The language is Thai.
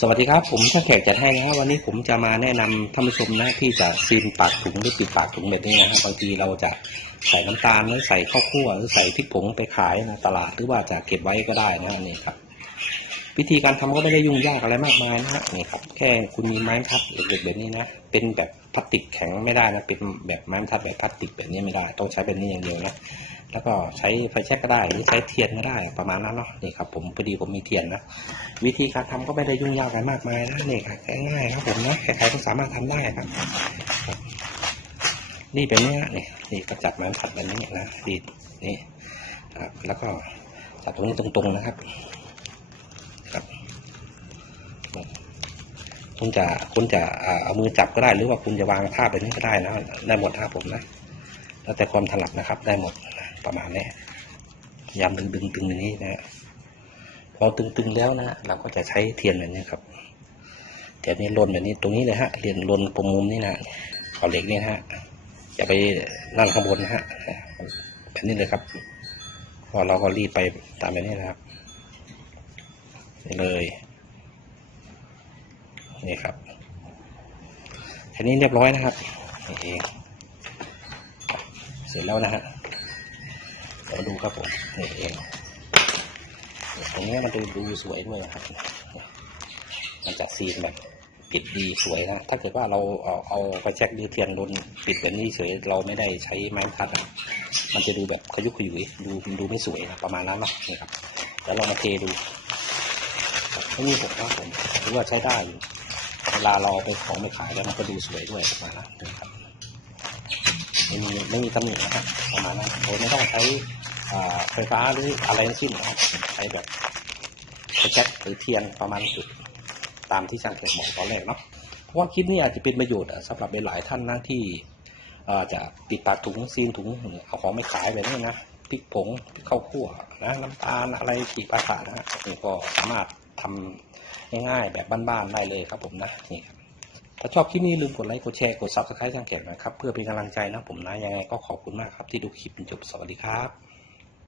สวัสดีครับ ผมช่างแขกจัดให้นะครับวันนี้ผมจะมาแนะนำท่านผู้ชมนะที่จะซีนปากถุงหรือปิดปากถุงแบบนี้นะครับบางทีเราจะใส่น้ำตาลหรือใส่ข้าวคั่วหรือใส่พริกผงไปขายนะตลาดหรือว่าจะเก็บไว้ก็ได้นะนี่ครับวิธีการทำก็ไม่ได้ยุ่งยากอะไรมากมายนะฮะนี่ครับแค่คุณมีไม้บรรทัดเล็กๆแบบนี้นะเป็นแบบพลาสติกแข็งไม่ได้นะเป็นแบบไม้ทัดแบบพลาสติกแบบนี้ไม่ได้ ต้องใช้แบบนี้อย่างเดียวนะ แล้วก็ใช้ไฟแช็กก็ได้หรือใช้เทียนก็ได้ประมาณนั้นเนาะนี่ครับผมพอดีผมมีเทียนนะวิธีการทำก็ไม่ได้ยุ่งยากอะไรมากมายนะนี่ครับง่ายๆครับผมนะใครๆก็สามารถทำได้ครับ นี่เป็นเนี้ยนี่นี่ก็จัดมาถัดแบบนี้นะดีนี่ครับแล้วก็จัดตรงนี้ตรงๆนะครับครับคุณจะคุณจะเอามือจับก็ได้ หรือว่าคุณจะวางท่าแบบนี้ก็ได้นะได้หมดนะครับผมนะแล้วแต่ความถนัดนะครับได้หมด ประมาณนี้พยายามดึงดึงดึงอย่างนี้นะพอตึงๆแล้วนะเราก็จะใช้เทียนแบบนี้ครับเทียนนี้ลนแบบนี้ตรงนี้เลยฮะเรียนลนตรงมุมนี้นะขอเหล็กนี่นะฮะอย่าไปนั่งข้างบนนะฮะแบบนี้เลยครับพอเราก็รีบไปตามแบบนี้นะครับนี่เลยนี่ครับแค่นี้เรียบร้อยนะครับนี่เองเสร็จแล้วนะฮะ เดี๋ยวดูครับผมนี่เองตรงนี้มันดูดูสวยด้วยนะครับ มันจะซีนแบบปิดดีสวยนะ ถ้าเกิดว่าเราเอาเอาไฟแช็กหรือเทียนลนปิดแบบนี้เฉยเราไม่ได้ใช้ไม้บรรทัดอะมันจะดูแบบขยุกขยุยดูดูไม่สวยนะประมาณนั้นเนาะนี่ครับแล้วเรามาเทดูไม่มีผมนะผมหรือว่าใช้ได้อยู่เวลาเราเอาไปของไปขายแล้วมันก็ดูสวยด้วยประมาณนั้นนะครับไม่มีไม่มีตำหนินะครับประมาณนั้นโดยไม่ต้องใช้ ไฟฟ้าหรืออะไรทั้งสิ้นนะใช้แบบแช็กหรือเทียนประมาณจุดตามที่ช่างแขกบอกตอนแรกเนาะเพราะว่าคลิปนี้อาจจะเป็นประโยชน์อะสำหรับหลายท่านนะที่จะติดปากถุงซีนถุงเอาของไม่ขายแบบนี้นะพริกผงพริกข้าวคั่วนะน้ำตาลอะไรขีดปลาสานะฮะนี่ก็สามารถทำง่ายๆแบบบ้านๆได้เลยครับผมนะนี่ครับถ้าชอบคลิปนี้ลืมกดไลค์กดแชร์กดซับสไครต์ช่างแขกนะครับเพื่อเป็นกำลังใจนะผมนะยังไงก็ขอบคุณมากครับที่ดูคลิปจนจบสวัสดีครับ